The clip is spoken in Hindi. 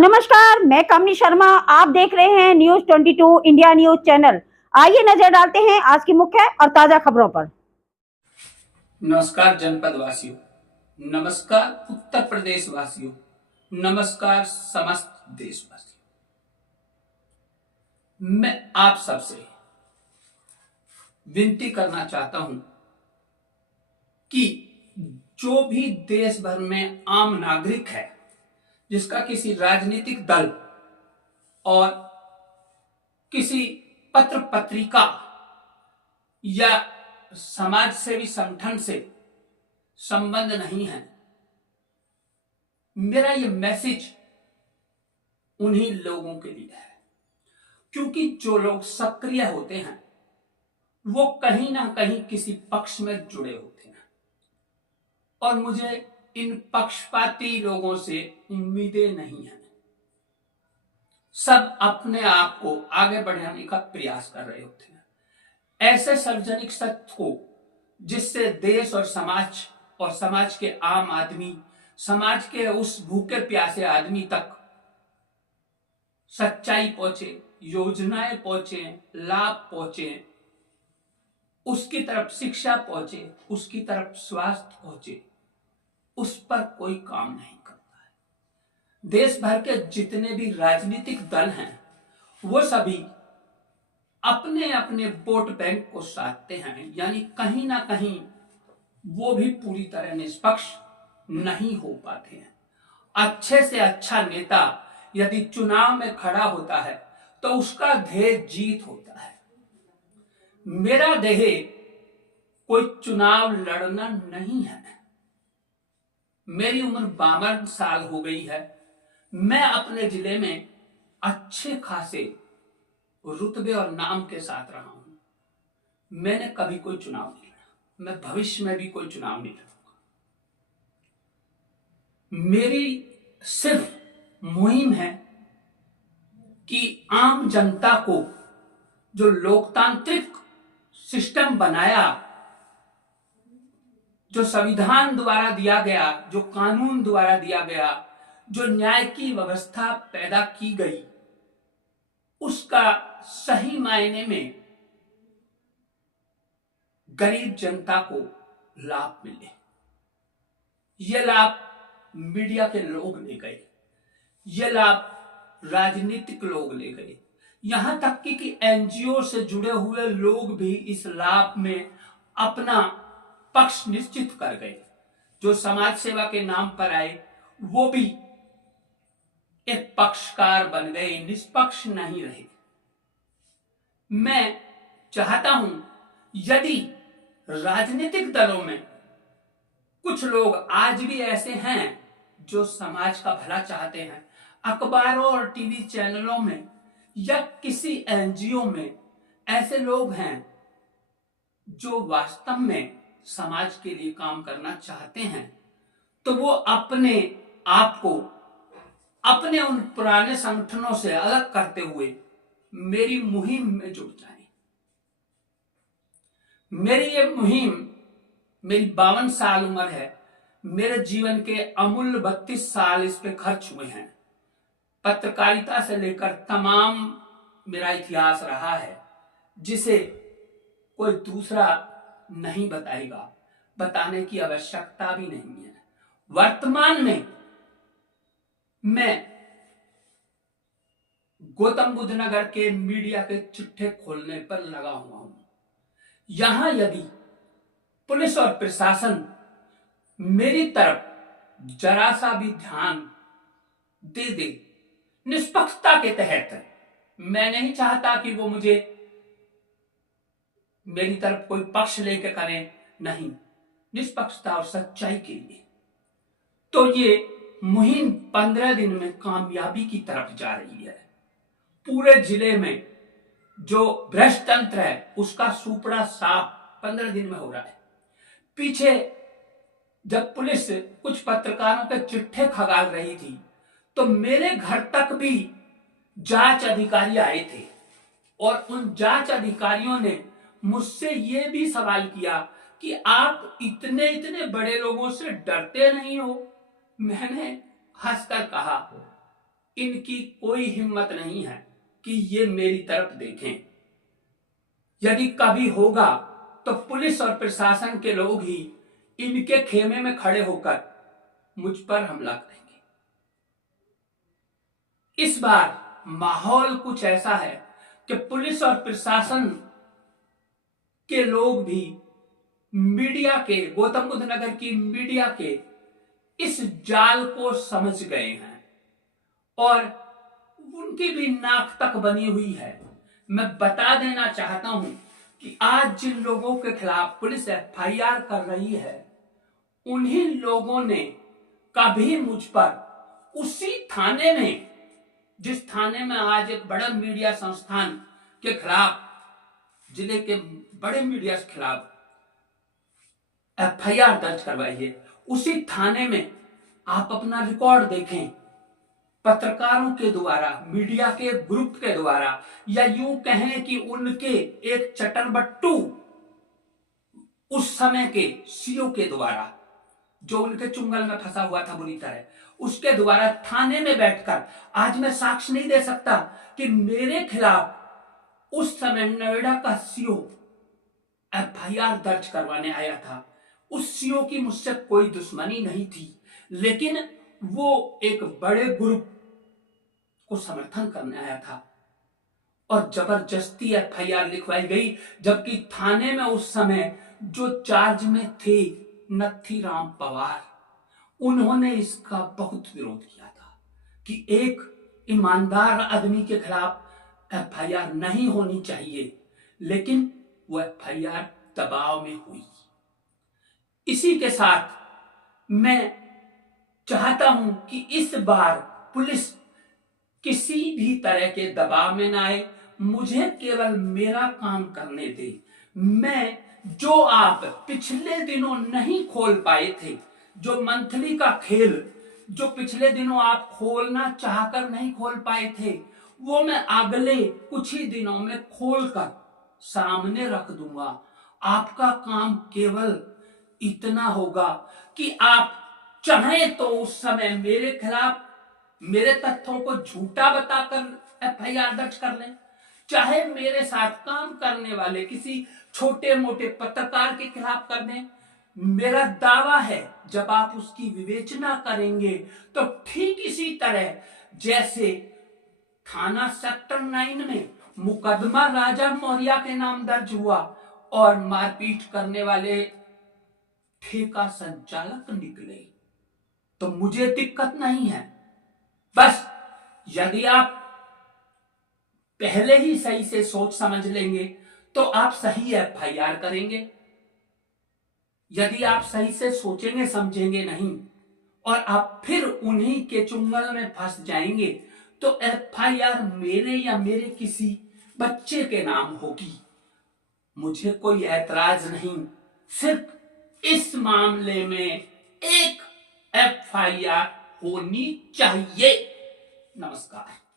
नमस्कार, मैं कामनी शर्मा। आप देख रहे हैं न्यूज 22 इंडिया न्यूज चैनल। आइए नजर डालते हैं आज की मुख्य और ताजा खबरों पर। नमस्कार जनपद वासियों, नमस्कार उत्तर प्रदेश वासियों, नमस्कार समस्त देशवासियों। मैं आप सबसे विनती करना चाहता हूं कि जो भी देश भर में आम नागरिक है जिसका किसी राजनीतिक दल और किसी पत्र पत्रिका या समाज सेवी संगठन से संबंध नहीं है, मेरा ये मैसेज उन्हीं लोगों के लिए है। क्योंकि जो लोग सक्रिय होते हैं वो कहीं ना कहीं किसी पक्ष में जुड़े होते हैं और मुझे इन पक्षपाती लोगों से उम्मीदें नहीं है। सब अपने आप को आगे बढ़ाने का प्रयास कर रहे होते हैं। ऐसे सार्वजनिक सत्य को जिससे देश और समाज के आम आदमी, समाज के उस भूखे प्यासे आदमी तक सच्चाई पहुंचे, योजनाएं पहुंचे, लाभ पहुंचे, उसकी तरफ शिक्षा पहुंचे, उसकी तरफ स्वास्थ्य पहुंचे, उस पर कोई काम नहीं करता है। देश भर के जितने भी राजनीतिक दल हैं वो सभी अपने अपने वोट बैंक को साधते हैं, यानी कहीं ना कहीं वो भी पूरी तरह निष्पक्ष नहीं हो पाते हैं। अच्छे से अच्छा नेता यदि चुनाव में खड़ा होता है तो उसका ध्येय जीत होता है। मेरा ध्येय कोई चुनाव लड़ना नहीं है। मेरी उम्र 52 साल हो गई है। मैं अपने जिले में अच्छे खासे रुतबे और नाम के साथ रहा हूं। मैंने कभी कोई चुनाव नहीं लड़ा, मैं भविष्य में भी कोई चुनाव नहीं लड़ूंगा। मेरी सिर्फ मुहिम है कि आम जनता को जो लोकतांत्रिक सिस्टम बनाया, जो संविधान द्वारा दिया गया, जो कानून द्वारा दिया गया, जो न्याय की व्यवस्था पैदा की गई, उसका सही मायने में गरीब जनता को लाभ मिले। ये लाभ मीडिया के लोग ले गए, ये लाभ राजनीतिक लोग ले गए, यहां तक कि एनजीओ से जुड़े हुए लोग भी इस लाभ में अपना पक्ष निश्चित कर गए। जो समाज सेवा के नाम पर आए वो भी एक पक्षकार बन गए, निष्पक्ष नहीं रहे। मैं चाहता हूं यदि राजनीतिक दलों में कुछ लोग आज भी ऐसे हैं जो समाज का भला चाहते हैं, अखबारों और टीवी चैनलों में या किसी एनजीओ में ऐसे लोग हैं जो वास्तव में समाज के लिए काम करना चाहते हैं, तो वो अपने आप को अपने उन पुराने संगठनों से अलग करते हुए मेरी मुहिम में जुट जाएं। मेरी ये मुहिम, मेरी 52 साल उम्र है, मेरे जीवन के अमूल्य 32 साल इस पे खर्च हुए हैं। पत्रकारिता से लेकर तमाम मेरा इतिहास रहा है जिसे कोई दूसरा नहीं बताएगा, बताने की आवश्यकता भी नहीं है। वर्तमान में मैं गौतम बुद्ध नगर के मीडिया के चिट्ठे खोलने पर लगा हुआ हूं। यहां यदि पुलिस और प्रशासन मेरी तरफ जरा सा भी ध्यान दे दे निष्पक्षता के तहत, मैं नहीं चाहता कि वो मुझे मेरी तरफ कोई पक्ष लेकर करें, नहीं, निष्पक्षता और सच्चाई के लिए, तो ये मुहिम 15 दिन में कामयाबी की तरफ जा रही है। पूरे जिले में जो भ्रष्ट तंत्र है उसका सुपड़ा साफ 15 दिन में हो रहा है। पीछे जब पुलिस कुछ पत्रकारों के चिट्ठे खगाल रही थी तो मेरे घर तक भी जांच अधिकारी आए थे और उन जांच अधिकारियों ने मुझसे ये भी सवाल किया कि आप इतने इतने बड़े लोगों से डरते नहीं हो। मैंने हंसकर कहा, इनकी कोई हिम्मत नहीं है कि ये मेरी तरफ देखें। यदि कभी होगा तो पुलिस और प्रशासन के लोग ही इनके खेमे में खड़े होकर मुझ पर हमला करेंगे। इस बार माहौल कुछ ऐसा है कि पुलिस और प्रशासन के लोग भी मीडिया के, गौतम बुद्ध नगर की मीडिया के इस जाल को समझ गए हैं और उनकी भी नाक तक बनी हुई है। मैं बता देना चाहता हूं कि आज जिन लोगों के खिलाफ पुलिस एफआईआर कर रही है, उन्हीं लोगों ने कभी मुझ पर उसी थाने में, जिस थाने में आज एक बड़ा मीडिया संस्थान के खिलाफ, जिले के बड़े मीडिया के खिलाफ एफआईआर दर्ज करवाई है, उसी थाने में आप अपना रिकॉर्ड देखें, पत्रकारों के द्वारा, मीडिया के ग्रुप के द्वारा, या यूं कहें कि उनके एक चटरबट्टू उस समय के सीओ के द्वारा, जो उनके चुंगल में फंसा हुआ था बुरी तरह, उसके द्वारा थाने में बैठकर आज मैं साक्ष्य नहीं दे सकता कि मेरे खिलाफ उस समय नोएडा का सीओ एफआईआर दर्ज करवाने आया था। उस सीओ की मुझसे कोई दुश्मनी नहीं थी, लेकिन वो एक बड़े ग्रुप को समर्थन करने आया था और जबरदस्ती एफआईआर लिखवाई गई, जबकि थाने में उस समय जो चार्ज में थे नथीराम पवार, उन्होंने इसका बहुत विरोध किया था कि एक ईमानदार आदमी के खिलाफ एफआईआर नहीं होनी चाहिए, लेकिन वो एफआईआर दबाव में हुई। इसी के साथ मैं चाहता हूं कि इस बार पुलिस किसी भी तरह के दबाव में ना आए, मुझे केवल मेरा काम करने दे। मैं जो आप पिछले दिनों नहीं खोल पाए थे, जो मंथली का खेल जो पिछले दिनों आप खोलना चाहकर नहीं खोल पाए थे, वो मैं अगले कुछ ही दिनों में खोलकर सामने रख दूंगा। आपका काम केवल इतना होगा कि आप चाहें तो उस समय मेरे खिलाफ मेरे तथ्यों को झूठा बताकर एफआईआर दर्ज कर लें, चाहे मेरे साथ काम करने वाले किसी छोटे मोटे पत्रकार के खिलाफ कर दें। मेरा दावा है जब आप उसकी विवेचना करेंगे तो ठीक इसी तरह जैसे थाना सेक्टर 9 में मुकदमा राजा मौर्य के नाम दर्ज हुआ और मारपीट करने वाले ठेका संचालक निकले, तो मुझे दिक्कत नहीं है। बस यदि आप पहले ही सही से सोच समझ लेंगे तो आप सही एफआईआर करेंगे। यदि आप सही से सोचेंगे समझेंगे नहीं और आप फिर उन्हीं के चुंगल में फंस जाएंगे, तो एफआईआर मेरे या मेरे किसी बच्चे के नाम होगी। मुझे कोई ऐतराज नहीं, सिर्फ इस मामले में एक एफआईआर होनी चाहिए। नमस्कार।